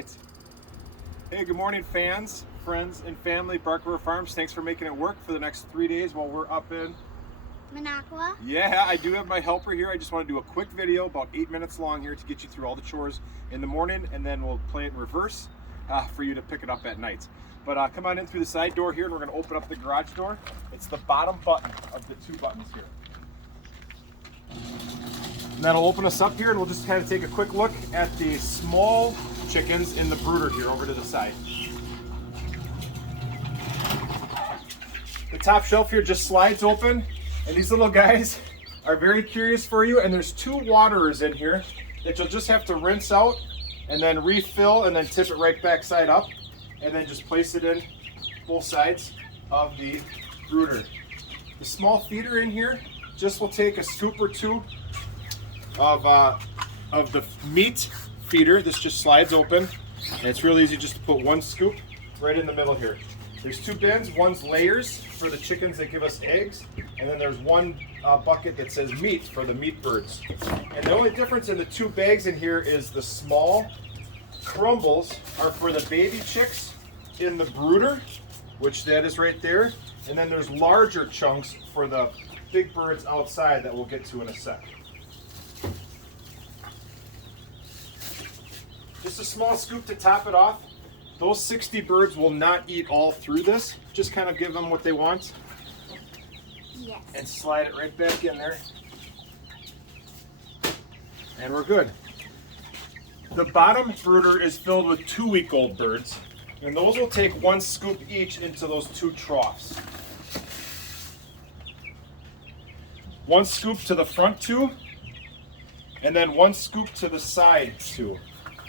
Hey, good morning, fans, friends, and family. Bark River Farms, thanks for making it work for the next 3 days while we're up in Minocqua. Yeah, I do have my helper here. I just want to do a quick video, about 8 minutes long here, to get you through all the chores in the morning, and then we'll play it in reverse for you to pick it up at night. But come on in through the side door here, and we're going to open up the garage door. It's the bottom button of the two buttons here. And that'll open us up here, and we'll just kind of take a quick look at the small chickens in the brooder here over to the side. The top shelf here just slides open, and these little guys are very curious for you. And there's two waterers in here that you'll just have to rinse out and then refill and then tip it right back side up, and then just place it in both sides of the brooder. The small feeder in here just will take a scoop or two of the meat feeder. This just slides open, and it's real easy just to put one scoop right in the middle here. There's two bins. One's layers for the chickens that give us eggs, and then there's one bucket that says meat for the meat birds. And the only difference in the two bags in here is the small crumbles are for the baby chicks in the brooder, which that is right there, and then there's larger chunks for the big birds outside that we'll get to in a sec. Just a small scoop to top it off. Those 60 birds will not eat all through this. Just kind of give them what they want. Yes. And slide it right back in there. And we're good. The bottom brooder is filled with 2-week-old birds, and those will take one scoop each into those two troughs. One scoop to the front two, and then one scoop to the side two.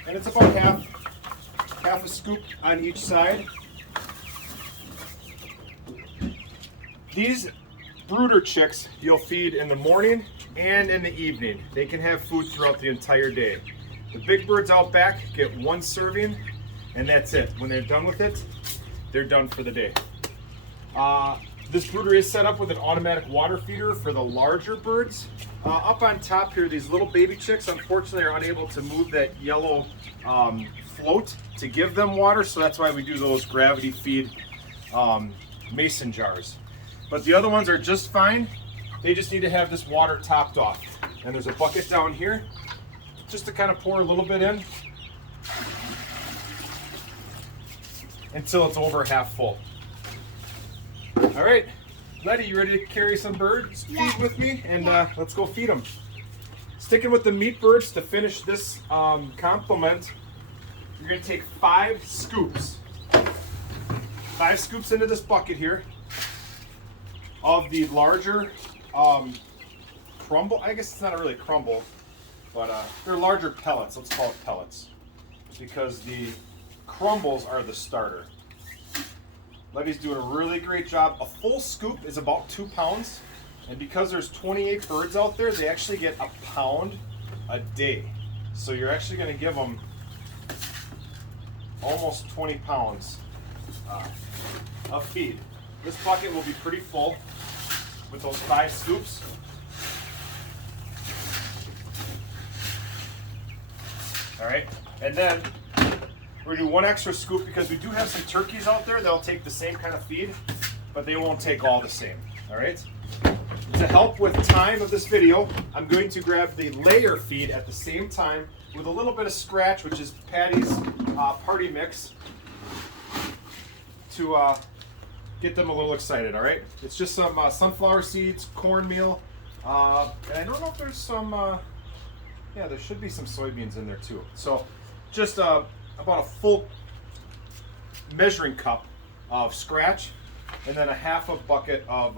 And it's about half a scoop on each side. These brooder chicks you'll feed in the morning and in the evening. They can have food throughout the entire day. The big birds out back get one serving, and that's it. When they're done with it, they're done for the day. This brooder is set up with an automatic water feeder for the larger birds. Up on top here, these little baby chicks unfortunately are unable to move that yellow float to give them water, so that's why we do those gravity feed mason jars. But the other ones are just fine. They just need to have this water topped off. And there's a bucket down here just to kind of pour a little bit in until it's over half full. All right, Letty, you ready to carry some birds feed with me? And let's go feed them. Sticking with the meat birds to finish this compliment, you're gonna take 5 scoops. 5 scoops into this bucket here of the larger crumble. I guess it's not really crumble, but they're larger pellets. Let's call it pellets, because the crumbles are the starter. Letty's doing a really great job. A full scoop is about 2 pounds, and because there's 28 birds out there, they actually get a pound a day. So you're actually going to give them almost 20 pounds of feed. This bucket will be pretty full with those 5 scoops. All right, and then we're gonna do 1 extra scoop because we do have some turkeys out there. They'll take the same kind of feed, but they won't take all the same. All right. To help with time of this video, I'm going to grab the layer feed at the same time with a little bit of scratch, which is Patty's party mix, to get them a little excited. All right. It's just some sunflower seeds, cornmeal, and I don't know if there's some. Yeah, there should be some soybeans in there too. So just about a full measuring cup of scratch, and then a half a bucket of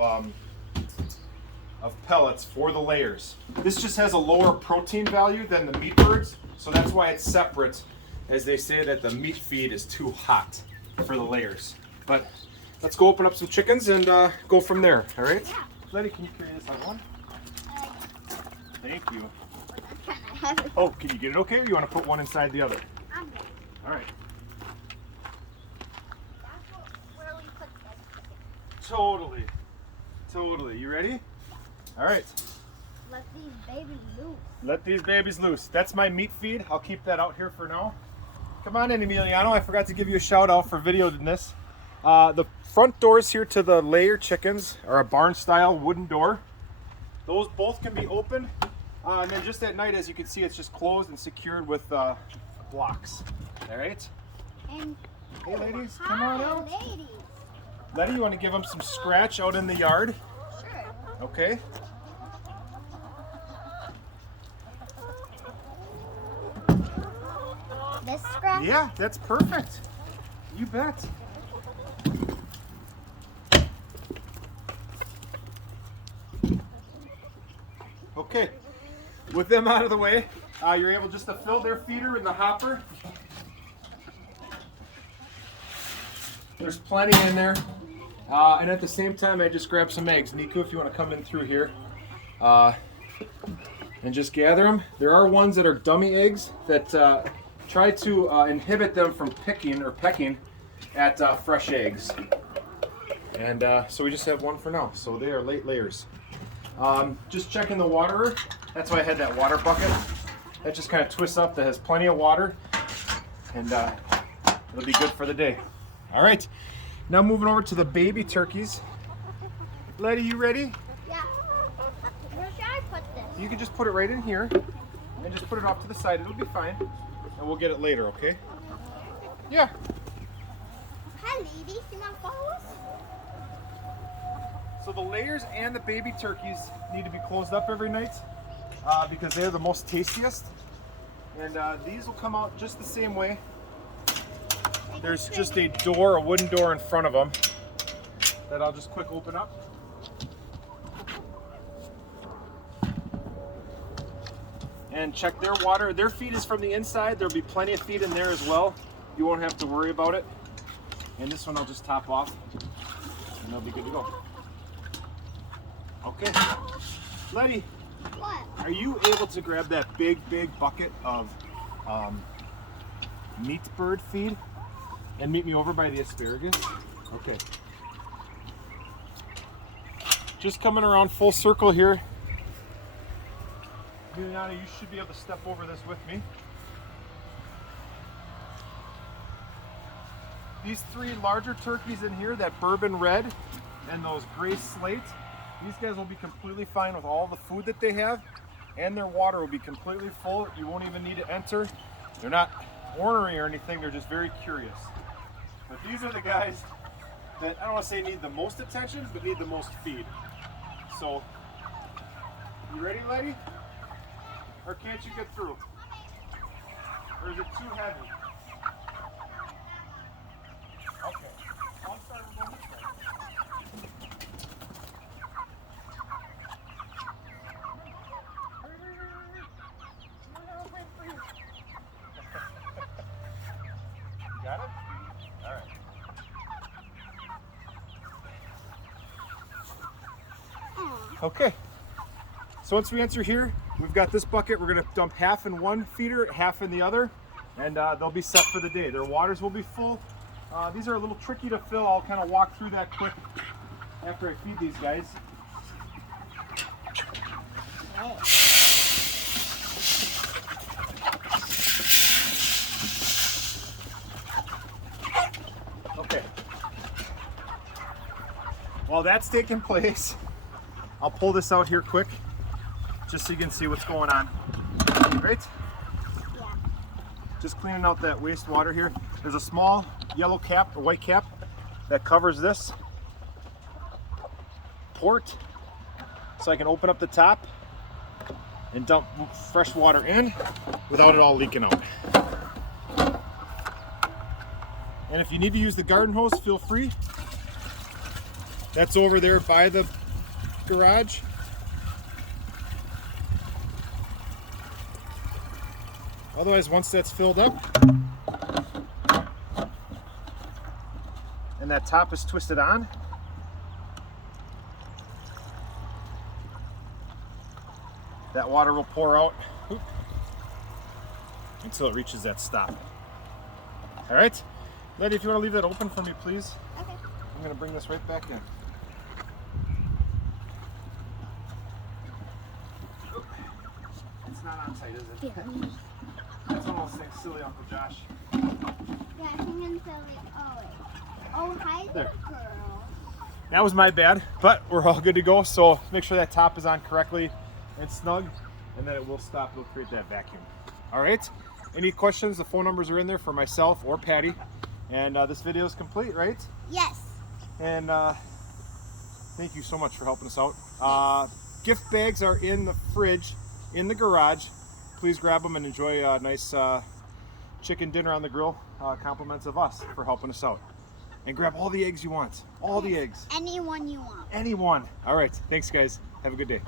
pellets for the layers. This just has a lower protein value than the meat birds, so that's why it's separate, as they say that the meat feed is too hot for the layers. But let's go open up some chickens and go from there. All right? Yeah. Letty, can you carry this on one? Thank you. I'm kind of heavy. Oh, can you get it okay, or you want to put one inside the other? I'm good. All right. That's where we put this. Totally. You ready? All right. Let these babies loose. Let these babies loose. That's my meat feed. I'll keep that out here for now. Come on in, Emiliano. I forgot to give you a shout out for videoing this. The front doors here to the layer chickens are a barn style wooden door. Those both can be open. And then just at night, as you can see, it's just closed and secured with blocks. All right? And Hey ladies, come on out. ladies. Letty, you want to give them some scratch out in the yard? Sure. Okay. This scratch? Yeah, that's perfect. You bet. Okay, with them out of the way, you're able just to fill their feeder in the hopper. There's plenty in there. And at the same time, I just grabbed some eggs. Nico, if you want to come in through here and just gather them. There are ones that are dummy eggs that try to inhibit them from picking or pecking at fresh eggs. And so we just have one for now. So they are late layers. Just checking the waterer. That's why I had that water bucket. That just kind of twists up. That has plenty of water. And it'll be good for the day. All right. Now moving over to the baby turkeys. Letty, you ready? Yeah. Where should I put this? You can just put it right in here and just put it off to the side. It'll be fine. And we'll get it later, okay? Yeah. Hi, ladies. You want to follow us? So the layers and the baby turkeys need to be closed up every night because they're the most tastiest. And these will come out just the same way. There's just a door, a wooden door in front of them that I'll just quick open up. And check their water. Their feed is from the inside. There'll be plenty of feed in there as well. You won't have to worry about it. And this one I'll just top off and they'll be good to go. Okay. Letty, What? are you able to grab that big bucket of meat bird feed and meet me over by the asparagus? Okay. Just coming around full circle here. Juliana, you should be able to step over this with me. These three larger turkeys in here, that bourbon red and those gray slate, these guys will be completely fine with all the food that they have, and their water will be completely full. You won't even need to enter. They're not ornery or anything, they're just very curious. But these are the guys that, I don't want to say need the most attention, but need the most feed. So, you ready, Letty? Or can't you get through? Or is it too heavy? Okay. I'll start going this way. You got it? All right. Okay. So once we enter here, we've got this bucket. We're going to dump half in one feeder, half in the other, and they'll be set for the day. Their waters will be full. These are a little tricky to fill. I'll kind of walk through that quick after I feed these guys. Okay. While that's taking place, I'll pull this out here quick, just so you can see what's going on. Right? Yeah. Just cleaning out that wastewater here. There's a small yellow cap, or white cap, that covers this port, so I can open up the top and dump fresh water in without it all leaking out. And if you need to use the garden hose, feel free. That's over there by the garage. Otherwise, once that's filled up and that top is twisted on, that water will pour out until it reaches that stop. All right, Letty, if you want to leave that open for me, please. Okay. I'm going to bring this right back in. It's not on tight, is it? Yeah. That's one of those things silly, Uncle Josh. There. That was my bad, but we're all good to go. So make sure that top is on correctly and snug, and then it will stop. It'll create that vacuum. All right. Any questions? The phone numbers are in there for myself or Patty. And this video is complete, right? Yes. And thank you so much for helping us out. Gift bags are in the fridge in the garage. Please grab them and enjoy a nice chicken dinner on the grill. Compliments of us for helping us out. And grab all the eggs you want. All the eggs. Anyone you want. Anyone. All right. Thanks, guys. Have a good day.